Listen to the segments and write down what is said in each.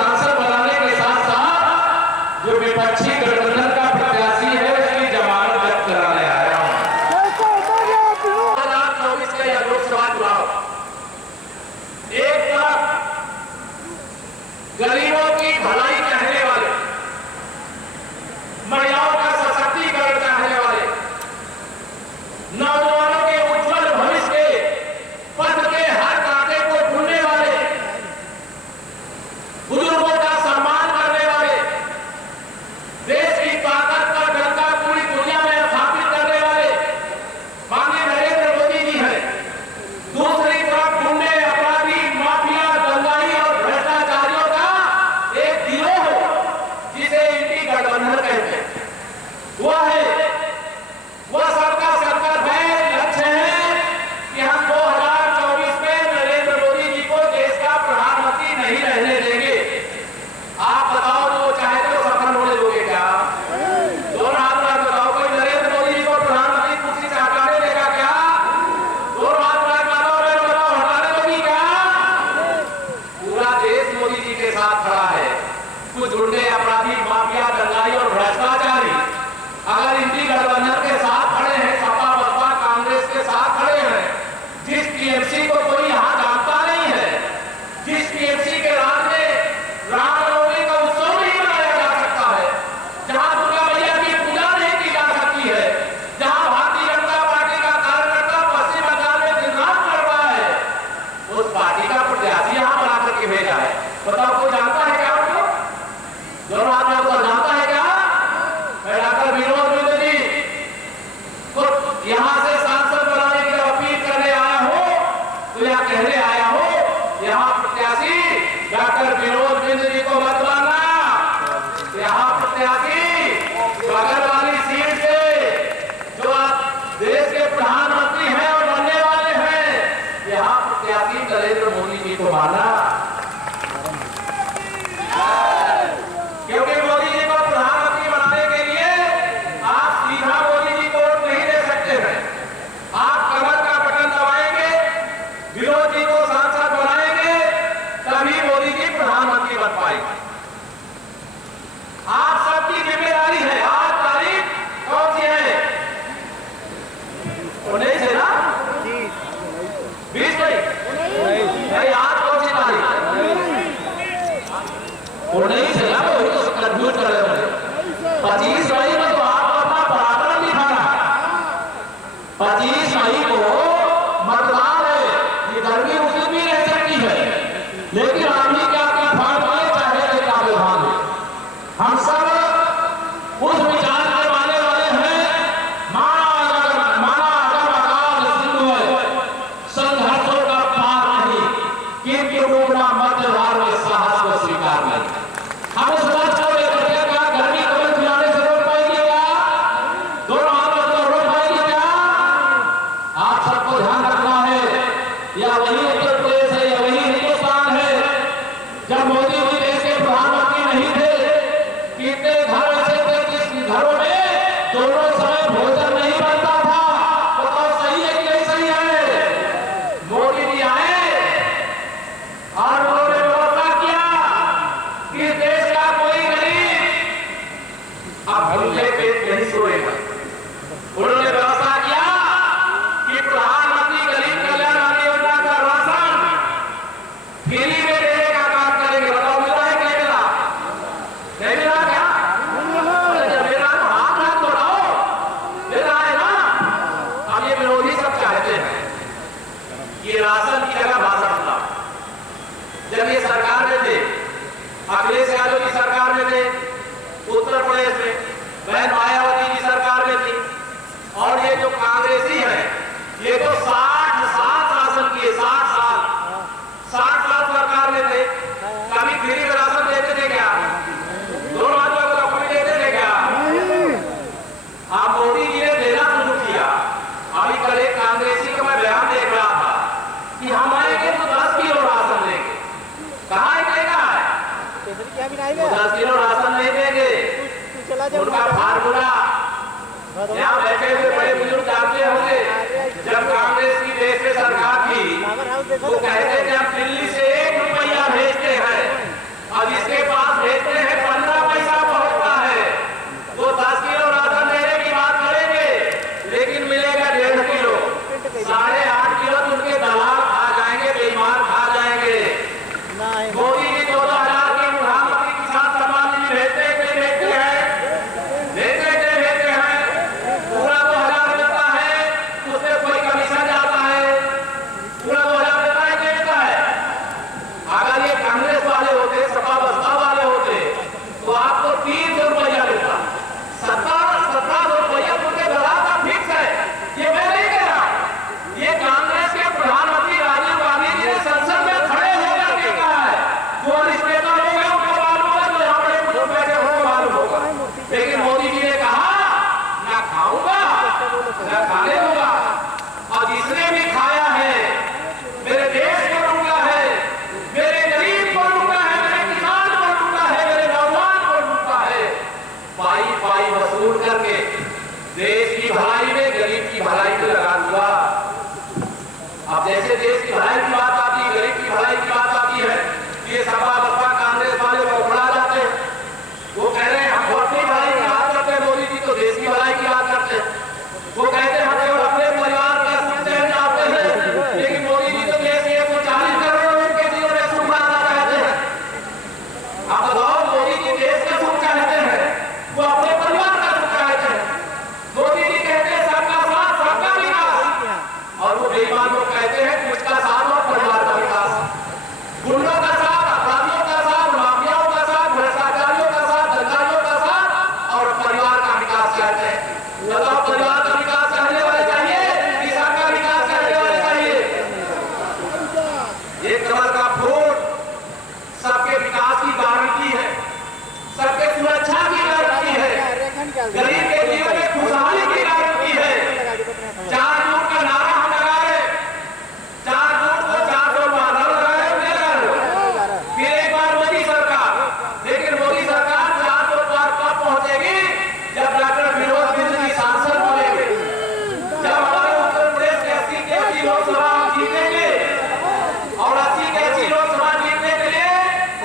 सांसद बनाने के साथ साथ जो विपक्षी गठबंधन का प्रत्याशी है उसकी जमानत जब्त कराने आया हूं। 2024 का यह लोकसभा चुनाव एक तरफ गरीबों की भलाई चाहने वाले, महिलाओं का सशक्तिकरण चाहने वाले, नौजवानों के उज्जवल भविष्य के पथ के हर कांटे को ढूंढने वाले, बुजुर्गों का सम्मान करने वाले, देश की ताकत का डंका पूरी दुनिया में स्थापित करने वाले माननीय नरेंद्र मोदी जी हैं। दूसरी तरफ गुंडे, अपराधी, माफिया, दंगाई और भ्रष्टाचारियों का एक गिरोह जिसे इंडी गठबंधन कहते हैं, वह सबका भय लक्ष्य है कि हम 2024 में नरेंद्र मोदी जी को देश का प्रधानमंत्री नहीं रहने देंगे। आप बताओ, जो चाहे तो सफल होने दोगे क्या? दोनों हाथ में बताओ, कोई नरेंद्र मोदी जी को प्रधानमंत्री कुर्सी से हटाने देगा क्या? दोनों हाथ में बताओ, हटाने दोगी क्या? पूरा देश मोदी जी के साथ खड़ा है। कुछ गुंडे, अपराधी, माफिया, दंगाई और भ्रष्टाचारी अगर इंडी गठबंधन के साथ खड़े हैं, सपा बसपा कांग्रेस के साथ खड़े हैं, जिस टीएमसी को कोई यहां जानता नहीं है, जिस टीएमसी के राज में रामनवमी का उत्सव नहीं मनाया जा सकता है, जहां दुर्गा मैया की पूजा नहीं की जा सकती है, जहां भारतीय जनता पार्टी का कार्यकर्ता पश्चिम बंगाल में दिन रात लड़ रहा है, उस पार्टी का प्रत्याशी यहां बना करके भेजा है। बताओ, कोई जानता है क्या? दोनों आदमी को जानता है क्या? मैं डॉक्टर विनोद बिंद जी को यहां से सांसद बनाने की अपील करने आया हूं, तो यहां कहने आया हूं, यहां प्रत्याशी डॉक्टर विनोद बिंद जी को मत बनाना। यहां प्रत्याशी बगल वाली सीट से जो आप देश के प्रधानमंत्री हैं और बनने वाले हैं, यहां प्रत्याशी नरेंद्र मोदी जी को माना। क्योंकि मोदी जी को प्रधानमंत्री बनाने के लिए आप सीधा मोदी जी को वोट नहीं दे सकते हैं। आप कमर का बटन दबाएंगे, विनोद जी को सांसद बनाएंगे, तभी मोदी जी प्रधानमंत्री बन पाएंगे। आप सबकी जिम्मेदारी है। आज तारीख कौन सी है? 19 है ना? 20 मई? नहीं, आज कौन सी तारीख? 19 है ना? वही तो कंफ्यूज कर रहे हैं। 25 मई में तो आपको अपना पराक्रम दिखाना है। 25 मई को मतदान है। ये गर्मी उस दिन भी रह सकती है, लेकिन आदमी क्या फाड़ पाए चाहे क्या विधान है। हम सब उस विचार के मानने वाले हैं। माना अगर अकाल सिंधु है, संघर्षों का पार नहीं, किंतु डूबना मध्यधार में साहस को स्वीकार नहीं। हम उस बात को लेकर के क्या गर्मी कमल खिलाने से रोक पाएंगे क्या? दोनों हाथ में रोक पाएंगे क्या? आप सबको ध्यान रखना है, या वही उत्तर प्रदेश है या वही हिंदुस्तान है। जब मोदी जी देश के प्रधानमंत्री नहीं थे, कितने घर ऐसे थे जिस घरों में दोनों समय भोजन नहीं बनता था? बताओ, सही है कि नहीं सही है? मोदी जी आए और उन्होंने व्यवस्था किया कि देश का कोई गरीब अब भूखे पेट नहीं सोएगा। उन्होंने व्यवस्था किया कि प्रधानमंत्री गरीब कल्याण अन्न योजना का राशन फ्री में देने का काम करेंगे। बताओ, मिला है क्या? मिला नहीं? मिला क्या? जब मिला तो हाथ बढ़ाओ। मिला है ना? अब ये विरोधी सब चाहते हैं कि राशन की जगह भाषण सुनाओ। जब ये सरकार में थे, अखिलेश यादव की सरकार में थे, उत्तर प्रदेश में बहन मायावती की सरकार में थी, और ये जो कांग्रेसी है, ये तो 60 साल शासन किए। 60 साल सरकार में थे। कभी फ्री में राशन देते थे क्या? दोनों हाथों को कभी देते थे क्या? आप मोदी जी ने देना शुरू किया। अभी कल एक कांग्रेसी का मैं बयान देख रहा था कि हम आएंगे तो 10 किलो राशन देंगे। कहाँ देगा? 10 किलो राशन नहीं देंगे। उनका फार्मूला यहाँ बैठे हुए बड़े बुजुर्ग जानते होंगे। जब कांग्रेस की देश में सरकार थी, वो कहते थे हम दिल्ली से 1 रुपया भेजते हैं, अब इसके आप बताओ, मोदी जी देश का सुख चाहते हैं, वो अपने परिवार का सुख चाहते हैं। मोदी जी कहते हैं सबका साथ सबका विकास, और वो बेईमान लोग कहते हैं कुछ का साथ और परिवार का विकास। गुंडों का साथ, अपराधियों का साथ, माफियाओं का साथ, भ्रष्टाचारियों का साथ, दंगाइयों का साथ, और परिवार का विकास चाहते हैं। बताओ, परिवार का विकास चाहने वाले चाहिए, किसान का विकास चाहने वाले चाहिए? ये कमल का फूल सबके विकास की गारंटी है, सबके सुरक्षा की गारंटी है, गरीब के जीवन में खुशहाली की गारंटी है। 4 जून का नारा हम लगा रहे, 4 जून को 4 सौ फिर एक बार मोदी सरकार। लेकिन मोदी सरकार 400 पार कब पहुंचेगी? जब डॉक्टर विनोद बिंदु जी सांसद बनेंगे, जब हमारे उत्तर प्रदेश के 80 के 80 लोकसभा जीतेंगे, और 80 के 80 लोकसभा जीतने के लिए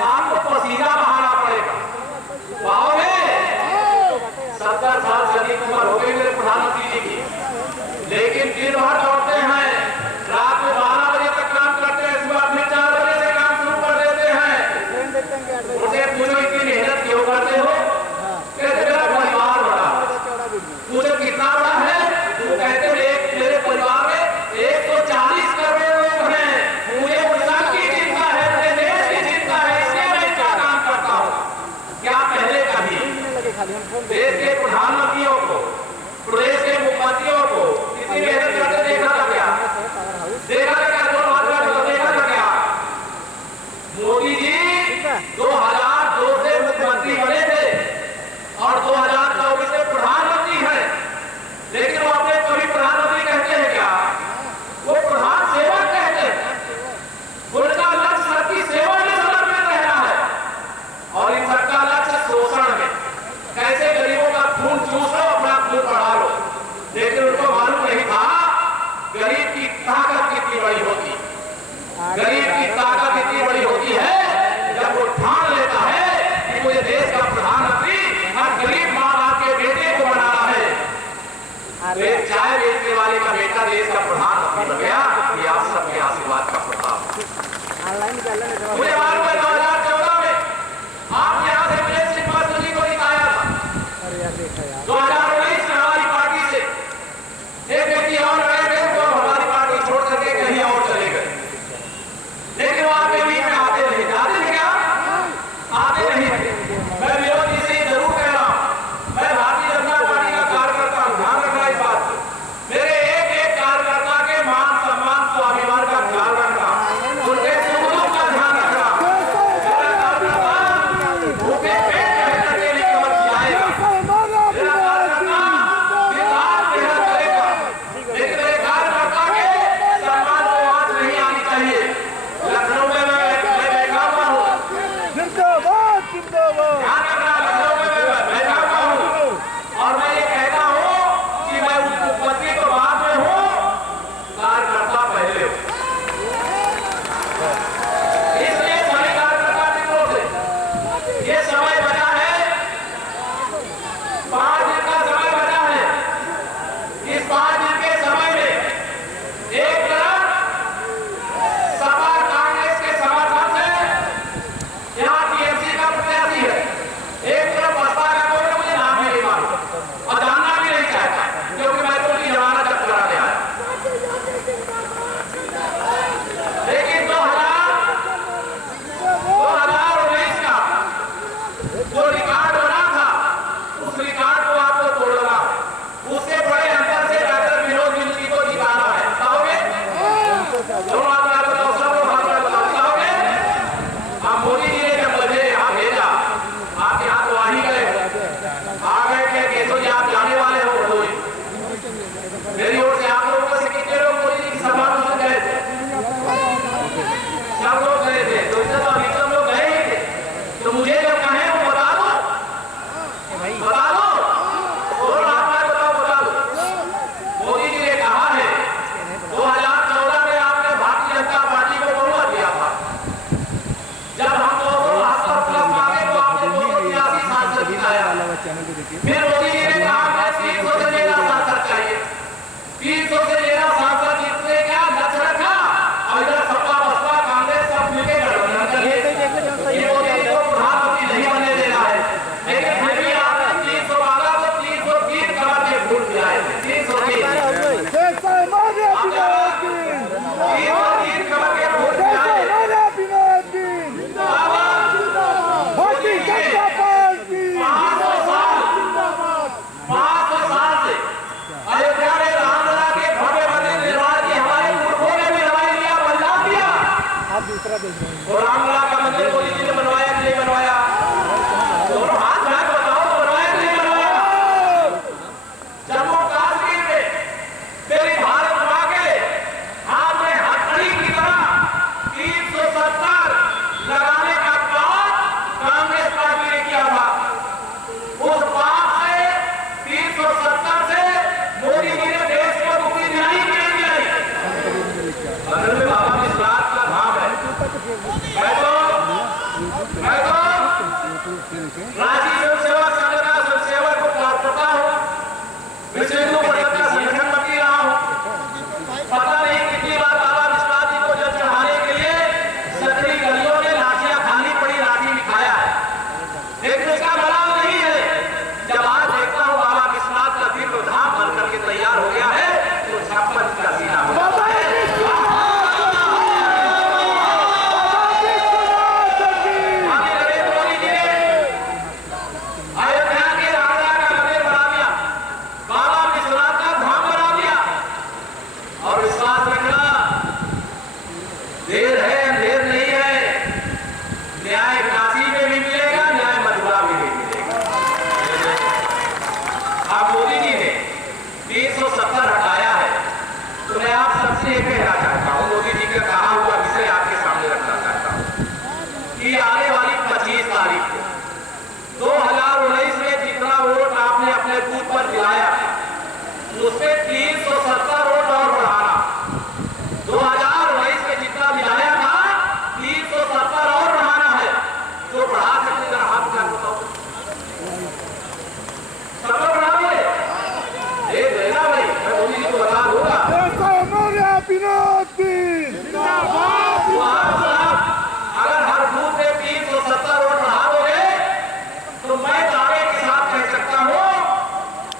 आपको पसीना बहाना पड़ेगा। बहाओगे? 70 साल से अधिक उम्र हो गई मेरे प्रधानमंत्री जी की, लेकिन दिन भर दौड़ते हैं, रात में 12 बजे तक काम करते हैं, सुबह फिर 4 बजे से काम शुरू कर देते हैं। उनसे पूछो इतनी मेहनत क्यों करते हो? कहते मेरा परिवार बड़ा। पूछो कितना बड़ा है? वो कहते मेरे परिवार में 140 करोड़ लोग हैं, मुझे उनका की चिंता है, मुझे देश की चिंता है, इसलिए मैं इतना काम करता हूँ। क्या पहले कभी देश के प्रधानमंत्रियों को, प्रदेश के मुख्यमंत्रियों को इतनी मेहनत करते देखा था क्या? देखा था क्या? 2 बार देखा था क्या? मोदी जी 2002 से मुख्यमंत्री बने थे और 2024 से प्रधानमंत्री हैं, लेकिन वो अपने कभी प्रधानमंत्री कहते हैं क्या? वो प्रधान सेवक कहते हैं। उनका लक्ष्य सबकी सेवा में समर्पित रहना है, और इन सबका लक्ष्य शोषण में, कैसे गरीबों का खून चूस लो, अपना खून बढ़ा लो। लेकिन उनको मालूम नहीं था गरीब की ताकत कितनी बड़ी होती। गरीब की ताकत इतनी बड़ी होती है जब वो ठान लेता है कि मुझे देश का प्रधानमंत्री और गरीब माँ बाप के बेटे को बनाना है। एक चाय बेचने वाले का बेटा देश का प्रधानमंत्री बन गया, ये आप सबके आशीर्वाद का प्रताप। मुझे मालूम है 2014 में आप यहाँ से विजय सिंह माथुर जी को निकाया था। 2019 में हमारी पार्टी से एक व्यक्ति और लड़े थे, वो हमारी पार्टी छोड़ करके कहीं और चले गए, लेकिन वो आपके बीच में आते नहीं। जाते थे क्या? आते नहीं थे। मैं विरोध जी से जरूर कह रहा हूँ, मैं भारतीय जनता पार्टी का कार्यकर्ता हूँ, ध्यान रखना इस बात को। मेरे एक एक कार्यकर्ता के मान सम्मान स्वाभिमान का ख्याल रखना, उनके सुख दुख का ध्यान रखना। मेरा कार्यकर्ता भूखे पेट रह करके नहीं कमर खिलाएगा, मेरा कार्यकर्ता दिन रात मेहनत करेगा, लेकिन मेरे कार्यकर्ता के सम्मान को आंच नहीं आनी चाहिए। लखनऊ में मैं बैठा हुआ हूँ, ध्यान रखना, लखनऊ में मैं बैठा हुआ हूँ, और मैं ये कहता हूँ कि मैं उस मुख्यमंत्री तो बाद में हूँ, कार्यकर्ता पहले हूँ। इसलिए सभी कार्यकर्ता मित्रों से ये समय बचा है, 5 दिन का समय बचा है। इस 5 दिन के समय में एक तरफ सपा कांग्रेस के समर्थन से यहाँ टीएमसी का प्रत्याशी है, रांची स्वयंसेवक संघ का स्वयंसेवक को पात्रता हो, विश्व हिंदू परिषद का संगठन बनी रहा हूं। पता नहीं कितनी बार बाबा विश्वनाथ जी को जल चढ़ाने के लिए सकरी गलियों में लाठियां खानी पड़ी, लाठी भी खाया है, लेकिन इसका मलाल नहीं है। जब आज देखता हूं बाबा विश्वनाथ का दिव्य धाम बन करके तैयार हो गया है, तो छप्पन का सीना हो जाता है। देर है अंधेर नहीं है, न्याय काशी में भी मिलेगा, न्याय मथुरा में भी मिलेगा। अब मोदी जी ने 370 हटाया है, तो मैं आप सबसे ये कहना चाहता हूं, मोदी जी का कहा हुआ विषय आपके सामने रखना चाहता हूं कि आने वाली 25 तारीख को 2019 में जितना वोट आपने अपने बूथ पर दिलाया, उससे 370 वोट और बढ़ाना। 2019 में जितना मिलाया था 370 और बढ़ाना है, जो बढ़ा सकते जरा हाथ उठा बताओ, सब लोग बढ़ा दिए। एक देना भाई, मैं मोदी जी को बता दूंगा। अगर हर बूथ में 370 वोट बढ़ा दोगे, तो मैं दावे के साथ कह सकता हूं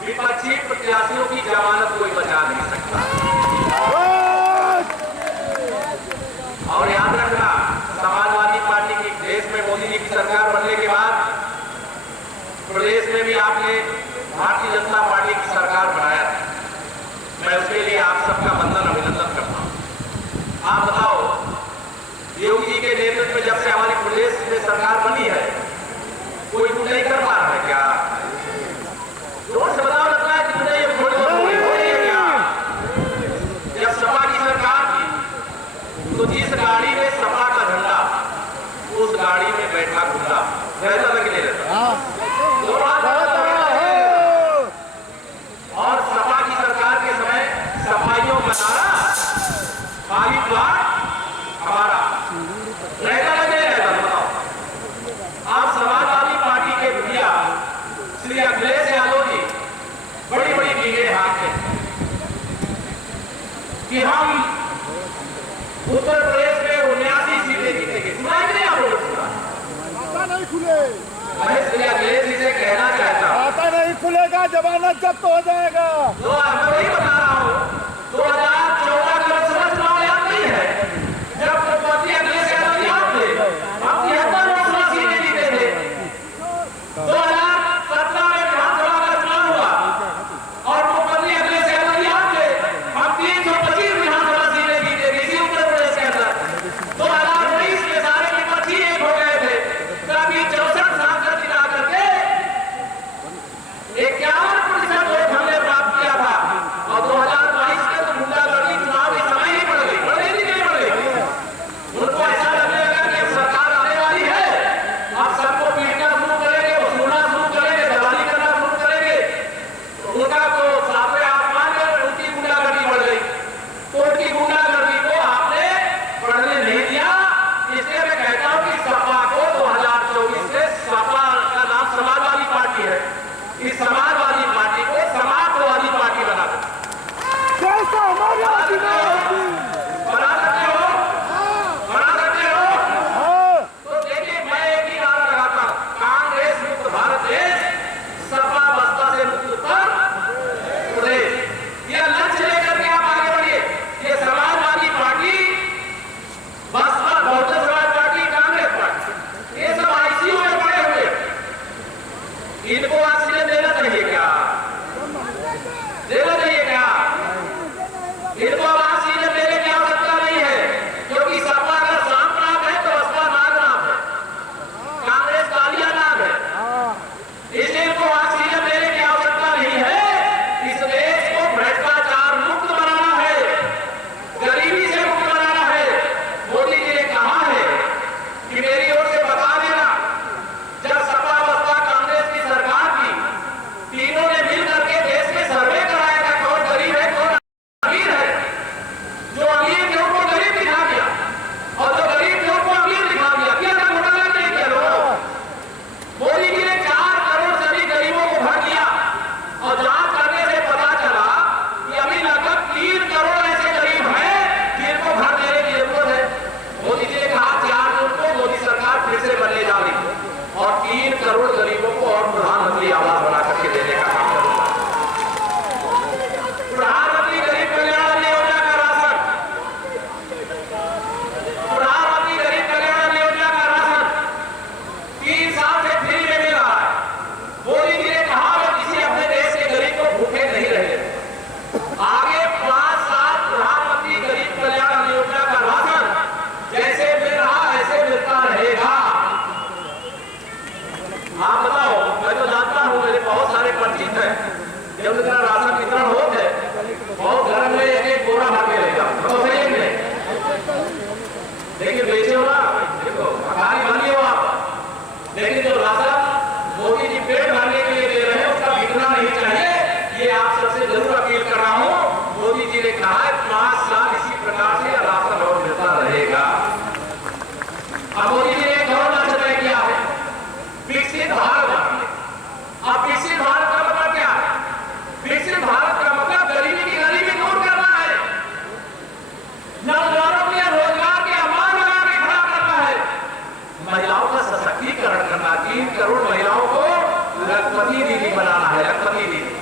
विपक्षी प्रत्याशियों की जमानत कोई बचा नहीं सकता। और याद रखना, समाजवादी पार्टी की देश में मोदी जी की सरकार बनने के बाद प्रदेश में भी आपने भारतीय जनता पार्टी की सरकार बनाया था। मैं उसके लिए आप सबका वंदन अभिनंदन करता हूं। आप बताओ, योगी जी के नेतृत्व में जब से हमारी प्रदेश में सरकार बनी है, कोई कुछ नहीं कर पा रहा है क्या? जोर से बताओ, लगता है कि मुझे ये थोड़ी हो रही है क्या? जब सपा की सरकार थी, तो जिस गाड़ी में सपा का झंडा, उस गाड़ी में बैठा गुंडा रहता था कि नहीं रहता? और सपा की सरकार के समय सफाइयों का नारा, खाली प्लाट हमारा रहता था कि नहीं रहता? बताओ। आप समाजवादी पार्टी के मुखिया श्री अखिलेश यादव जी बड़ी बड़ी भीगे हाथ हैं कि हम उत्तर प्रदेश में 79 सीटें जीतेंगे। सुना ही नहीं आप लोग? खाता नहीं खुले। मैं श्री अखिलेश जी से कहना चाहता हूँ, खाता नहीं खुलेगा, जमानत जब्त हो जाएगा। तो मैं वही बता रहा हूँ, 2014 का लोकसभा चुनाव याद नहीं है, जब मुख्यमंत्री अखिलेश यादव याद थे, हम 73 लोकसभा सीटें जीते थे। 2017 में विधानसभा का चुनाव हुआ और मुख्यमंत्री अखिलेश यादव याद थे, हम 325 विधानसभा सीटें जीते थे इसी उत्तर प्रदेश के अंदर। 2019 में सारे विपक्षी एक हो गए थे, कभी 64 सांसद जिला करके 51% वोट हमने प्राप्त किया था। और 2022 में तो गुंडागर्दी चुनाव आप बताओ, मैं तो जानता हूँ, मेरे बहुत सारे परिचित हैं, जब इतना राशन वितरण होते बहुत घर में एक एक बोरा भर के लेगा, तो सही है नहीं? लेकिन बेचे हो ना, देखो अखाड़ी बनी हो आप, लेकिन जो राशन मोदी जी पेट भरने के लिए दे रहे हैं उसका बिकना नहीं चाहिए। ये आप सबसे जरूर अपील कर रहा हूँ। मोदी जी ने कहा है 5 साल इसी प्रकार से राशन और मिलता रहेगा। अब मोदी जी ने एक और लक्ष्य तय किया है, विकसित भारत। अब विकसित भारत का मतलब क्या है? विकसित भारत का मतलब गरीबी की गरीबी दूर करना है, नौजवानों के रोजगार के अमान लगा के खड़ा करना है, महिलाओं का सशक्तिकरण करना, 3 करोड़ महिलाओं को लखपति दीदी बनाना है। लखपति दीदी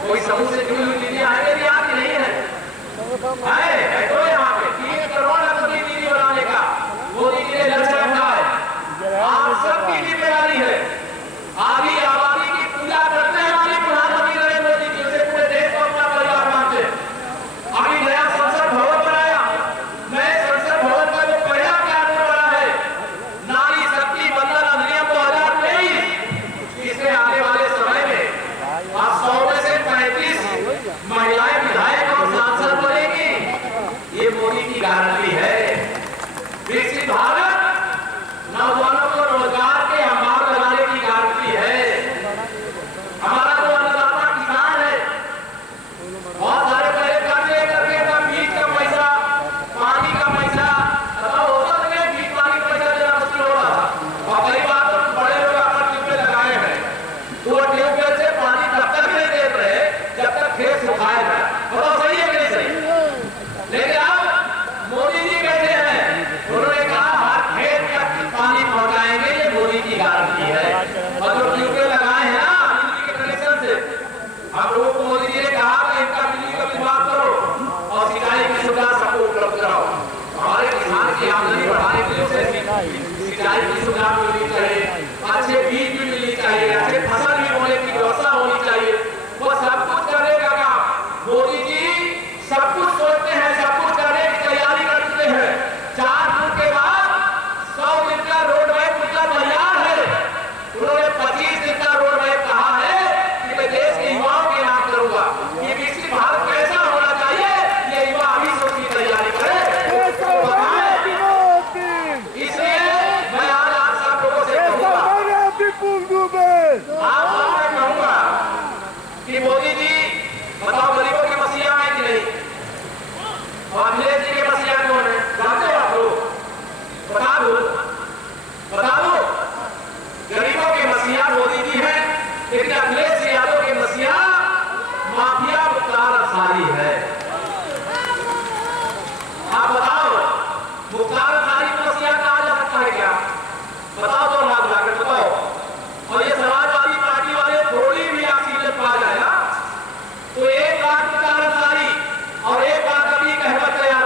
कोई समूह से जुड़ी हुई दीदी है मेरी याद नहीं है तो यहाँ पे 3 करोड़ लखपति दीदी बनाने का मोदी जी ने लक्ष्य रखा है। आप सबकी जिम्मेदारी है। आधी आबादी की पूजा करते हैं हमारे प्रधानमंत्री नरेंद्र मोदी जी, उसे पूरे देश को अपना परिवार मानते हैं। अभी नया संसद भवन बनाया, नए संसद भवन का जो पहला कार्य बना है नारी शक्ति बंधन अधिनियम 2023, इसमें आने वाले समय में आप 100 में से 35 महिलाएं विधायक और सांसद बनेगी। ये मोदी की गारंटी है। विकसित भारत नौजवानों को रोजगार के अमार लगाने की गारंटी है। हमारा जो अन्नदाता किसान है, बहुत सारे पहले कर्जे करके बीज का पैसा, पानी का पैसा, औसत में बीज पानी का पैसा देना मुश्किल हो रहा था। और कई बार तो बड़े लोग अपना ट्यूबवेल लगाए हैं, तो वो ट्यूबवेल से पानी तब तक नहीं दे रहे जब तक खेत सुखाए ना। बताओ सही है कि नहीं सही? लेकिन अब मोदी जी बैठे हैं, उन्होंने कहा हर खेत तक पानी पहुंचाएंगे, ये मोदी की गारंटी है। और जो ट्यूबवेल लगाए हैं ना बिजली के कनेक्शन से, हम लोगों को मोदी जी ने कहा कि इनका बिजली का विभाग करो और सिंचाई की सुविधा सबको उपलब्ध कराओ। हमारे किसान की आमदनी बढ़ाने के लिए सिंचाई की सुविधा मिलनी चाहिए, अच्छे बीज भी मिलनी चाहिए, अच्छे फसल भी होने की व्यवस्था होनी चाहिए। वो सब कुछ करेगा काम। मोदी जी सब कुछ सोचते हैं, सब कुछ करने की तैयारी कर चुके हैं। 4 दिन के बाद 100 दिन का रोड मैप उनका तैयार है। उन्होंने 25 दिन का रोड मैप कहा है कि मैं देश के युवाओं के नाम करूंगा। ये विकसित भारत कैसा होना चाहिए, ये युवा अभी से उसकी तैयारी करें। इसलिए मैं आज आप सब लोगों से कहूंगा, आप सबसे कहूंगा कि मोदी जी बताओ गरीबों के मसीहा है कि नहीं? और अखिलेश जी के मसीहा कौन है? जानते हो आप लोग? बता दो। गरीबों के मसीहा मोदी जी हैं, लेकिन अखिलेश यादव के मसीहा माफिया मुख्तार अंसारी है। आप बताओ, मुख्तार अंसारी को मसीहा कहा जा सकता है क्या? बताओ तो हाथ उठाकर बताओ। और ये समाजवादी पार्टी वाले थोड़ी भी ऑक्सीजन पा जाए ना, तो 1 लाख मुख्तार अंसारी और 1 लाख अभी कहमत तैयार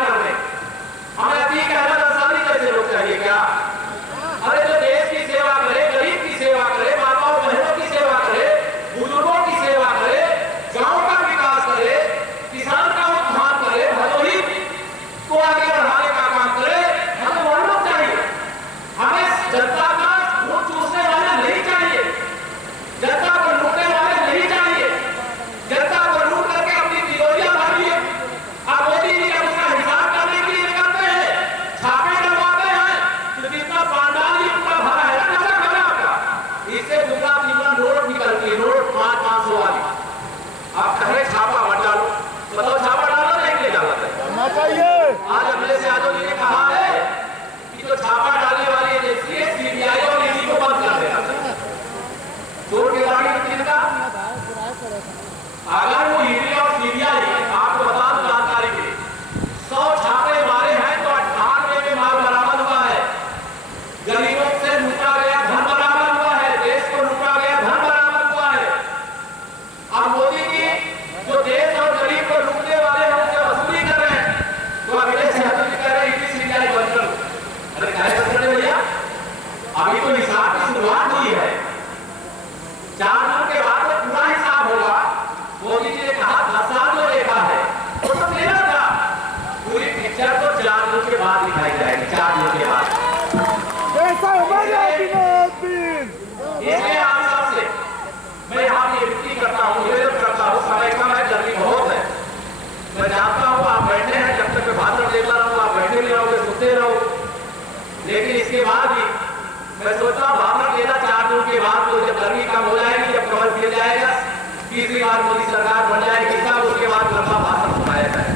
तीसरी बार मोदी सरकार बन जाएगी, तब उसके बाद लंबा भाषण सुनाया जाए।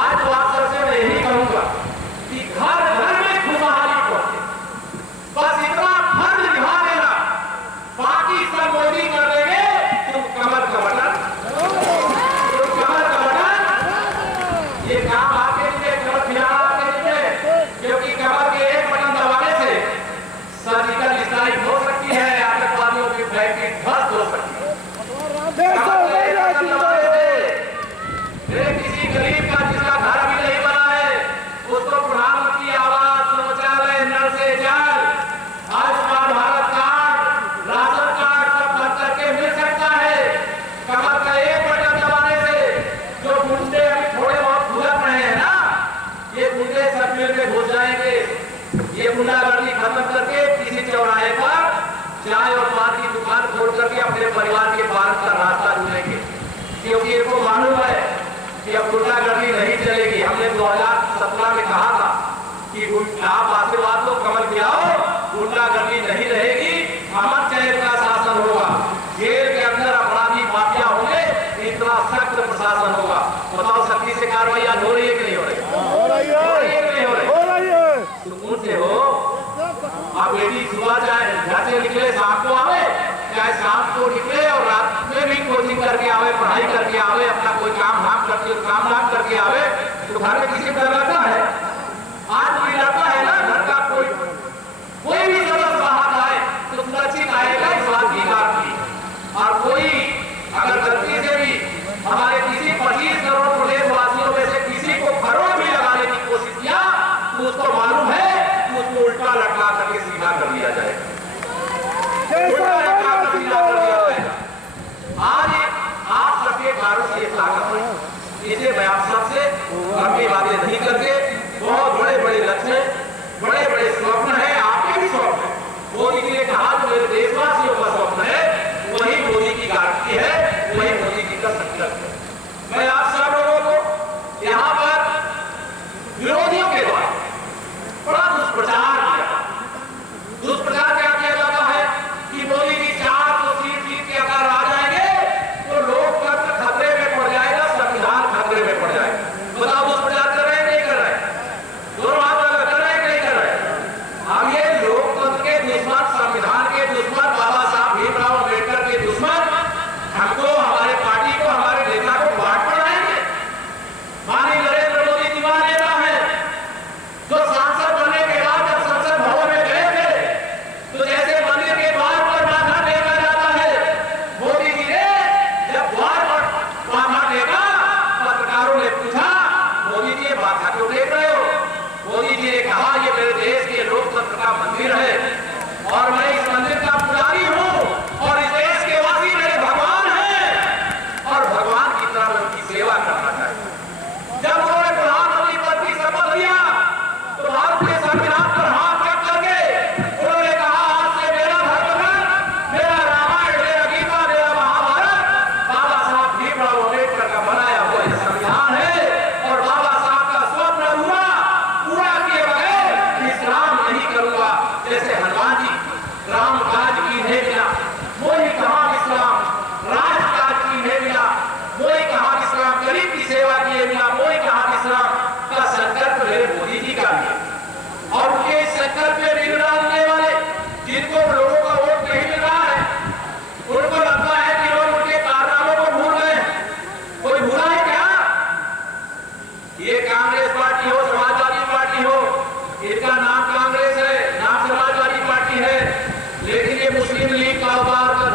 आज तो आप सबसे मैं यही कहूंगा कि घर घर में खुशहाली पहुंचे, बस इतना फर्ज निभा देना, बाकी सब मोदी कर देंगे। तुम कमर का बटन, ये काम आपके लिए, कमर खिलाना आपके लिए, क्योंकि कमर के एक बटन दबाने से सर्जिकल स्ट्राइक हो सकती है, आतंकवादियों की फैक्ट्री ध्वस्त हो सकती है। किसी गरीब का जिसका घर भी नहीं बना है, उसको प्रधानमंत्री आवास, शौचालय, नल से जल, Ayushman Bharat card, ration card सब भर करके मिल सकता है। कमर का एक बटन दबाने से जो गुंडे अभी थोड़े बहुत भुगत रहे हैं ना, ये गुंडे सब मिल के घुस जाएंगे। ये गुंडागर्दी खत्म करके किसी चौराहे पर चाय और पान की दुकान खोल करके अपने परिवार के पालन का रास्ता ढूंढेंगे, क्योंकि इनको मालूम है कि अब गुंडागर्दी नहीं चलेगी। हमने 2017 में कहा था कि आप आशीर्वाद लो, कमल खिलाओ, गुंडागर्दी नहीं रहेगी, अमन चैन का शासन होगा, जेल के अंदर अपराधी माफिया होंगे, इतना सख्त प्रशासन होगा। बताओ शक्ति से कार्रवाई आज हो रही है कि नहीं हो रही? हो रही है। सुकून से हो। आप बेटी सुबह चाहे घर से निकले शाम को आवे, चाहे शाम को निकले और रात में भी कोचिंग करके आवे, पढ़ाई करके आवे, अपना कोई काम नाम करके आवे, तो घर में किसी को लगता है? आज भी लगता है ना, घर का कोई भी सदस्य बाहर आए तो सुरक्षित आएगा, इस बात की बात की। और कोई अगर गलती से भी हमारे किसी 25 करोड़ प्रदेशवासियों में से किसी को करोड़ भी लगाने की कोशिश किया, तो उसको मालूम है कि उसको उल्टा लटका करके सीधा कर दिया जाएगा। आज आप सबके कारण से ताकत है, इसे मैं आप सबसे लंबी बातें नहीं करके, बहुत बड़े बड़े लक्ष्य, बड़े बड़े स्वप्न है, आपके भी स्वप्न है। मोदी जी ने कहा जो मेरे देशवासियों का स्वप्न है, वही मोदी की गारंटी है, वही मोदी जी का संकल्प है। मैं आप सब लोगों को यहाँ पर विरोधियों के द्वारा बड़ा दुष्प्रचार किया। दुष्प्रचार क्या किया जाता है कि मोदी जी 400 सीट जीत के अगर आ जाएंगे तो लोकतंत्र खतरे में पड़ जाएगा, संविधान खतरे में पड़ जाएगा। बताओ दुष्प्रचार कर रहे हैं नहीं कर रहे हैं? दोनों हाथ लगा कर रहे हैं नहीं कर रहे? हम ये लोकतंत्र के दुश्मन, संविधान के दुश्मन, बाबा साहब भीमराव अम्बेडकर के दुश्मन हमको, हमारे पार्टी को, हमारे नेता को बांट पड़ाएंगे। माननीय नरेंद्र मोदी जी मान नेता है, जो सांसद बनने के बाद जब संसद भवन में गए थे तो जैसे मंदिर के द्वार पर माथा टेका जाता है, मोदी जी ने जब द्वार पर माथा टेका, पत्रकारों ने पूछा मोदी जी ये माथा क्यों टेक रहे हो? मोदी जी ने कहा ये मेरे देश के लोकतंत्र का मंदिर है और मैं इस मंदिर का पुजारी हूँ और इस देश के वासी मेरे भगवान हैं और भगवान की तरह उनकी सेवा करना चाहिए। जब उन्होंने प्रधानमंत्री पद की शपथ लिया तो भारतीय संविधान पर हाथ रख करके उन्होंने कहा आज से मेरा धर्मग्रंथ, मेरा रामायण, मेरा गीता, मेरा महाभारत बाबा साहब भीमराव अम्बेडकर का बनाया हुआ यह संविधान है और बाबा साहब का स्वप्न पूरा किए बगैर विश्राम नहीं करूंगा। जैसे हनुमान जी राम काज की है बिना मोही कहा विश्राम, राज काज की है बिना मोही कहा विश्राम, गरीब की सेवा किए बिना मोही कहा विश्राम का संकल्प मेरे मोदी जी का भी है। और उनके संकल्प में विघ्न डालने वाले जिनको लोगों का वोट नहीं मिल रहा है, उनको लगता है कि लोग उनके कारनामों को भूल गए। कोई भूला है क्या? ये कांग्रेस पार्टी हो, समाजवादी पार्टी हो, इनका नाम कांग्रेस है, नाम समाजवादी पार्टी है, लेकिन ये मुस्लिम लीग का अवतार का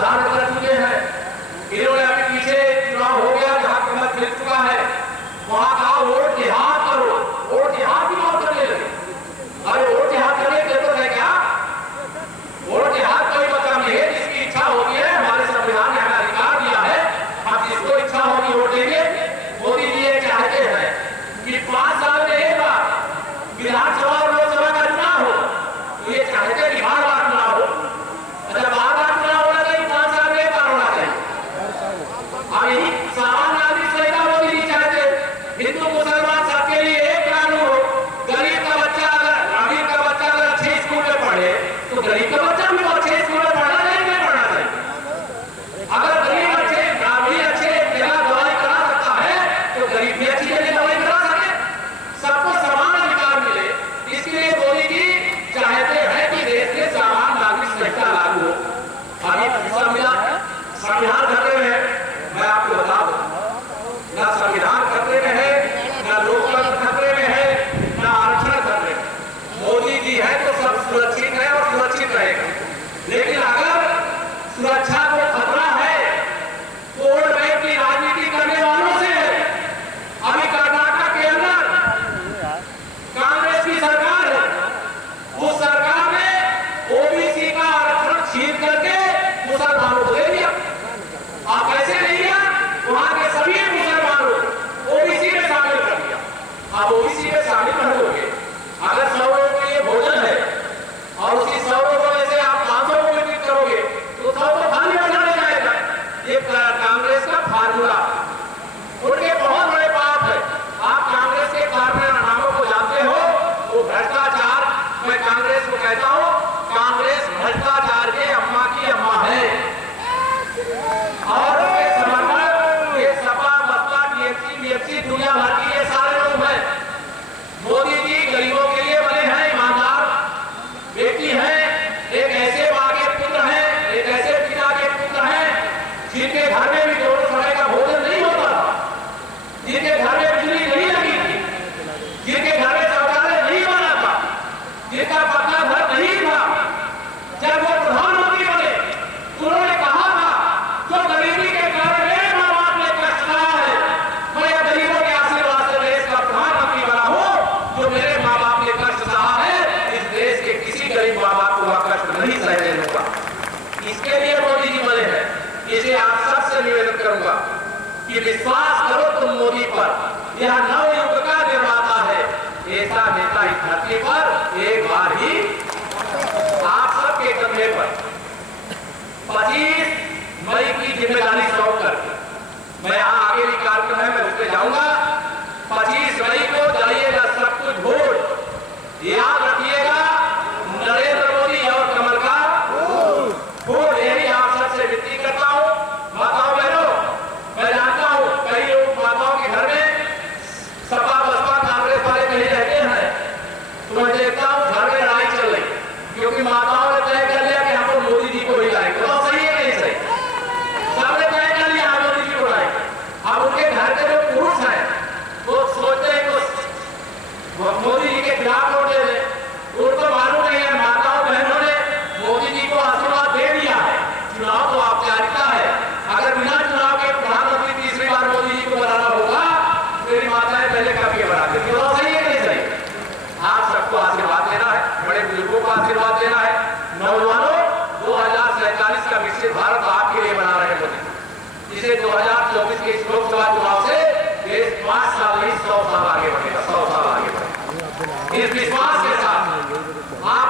इसके लिए मोदी जी बने हैं। इसे आप सबसे निवेदन करूंगा कि विश्वास करो तुम मोदी पर, यह नवयुग का निर्माता है। ऐसा नेता इस धरती पर एक बार ही आप सबके कंधे पर 25 मई की जिम्मेदारी सौंप कर मैं यहाँ आगे भी कार्यक्रम है, मैं उस पर जाऊंगा। 25 मई को जाइएगा सब कुछ वोट, याद रखिएगा नरेंद्र मोदी और कमल का वोट। यही आप सबसे विनती करता हूँ। माताओं बहनों, मैं जानता हूँ कई लोग माताओं के घर में सपा बसपा कांग्रेस वाले कहीं रहते हैं, तो मैं देखता हूँ घर में लड़ाई चल रही, क्योंकि माताओं ने तय कर लिया कि हमको मोदी जी को ही लाएंगे। तो सही है नहीं सही? सबने तय कर लिया हम मोदी जी को लाएंगे। अब उनके घर के जो पुरुष हैं वो सोचते हैं कि मोदी जी के खिलाफ वोट दे दें। उनको मालूम नहीं है माताओं बहनों ने मोदी जी को आशीर्वाद दे दिया है। चुनाव तो औपचारिकता है, अगर बिना चुनाव के प्रधानमंत्री तीसरी बार मोदी जी को बनाना होगा, मेरी माताएं पहले कभी बना देती। तो सही है नहीं सही? आप सबको आशीर्वाद देना है, बड़े बुजुर्गों को आशीर्वाद देना है। नौजवानों, 2047 का विकसित भारत आपके लिए बना रहे मोदी, जिसे 2024 के लोकसभा चुनाव से देश 5 साल नहीं 100 साल आगे बढ़ेगा, 100 साल आगे बढ़ेगा। इस विश्वास के साथ आप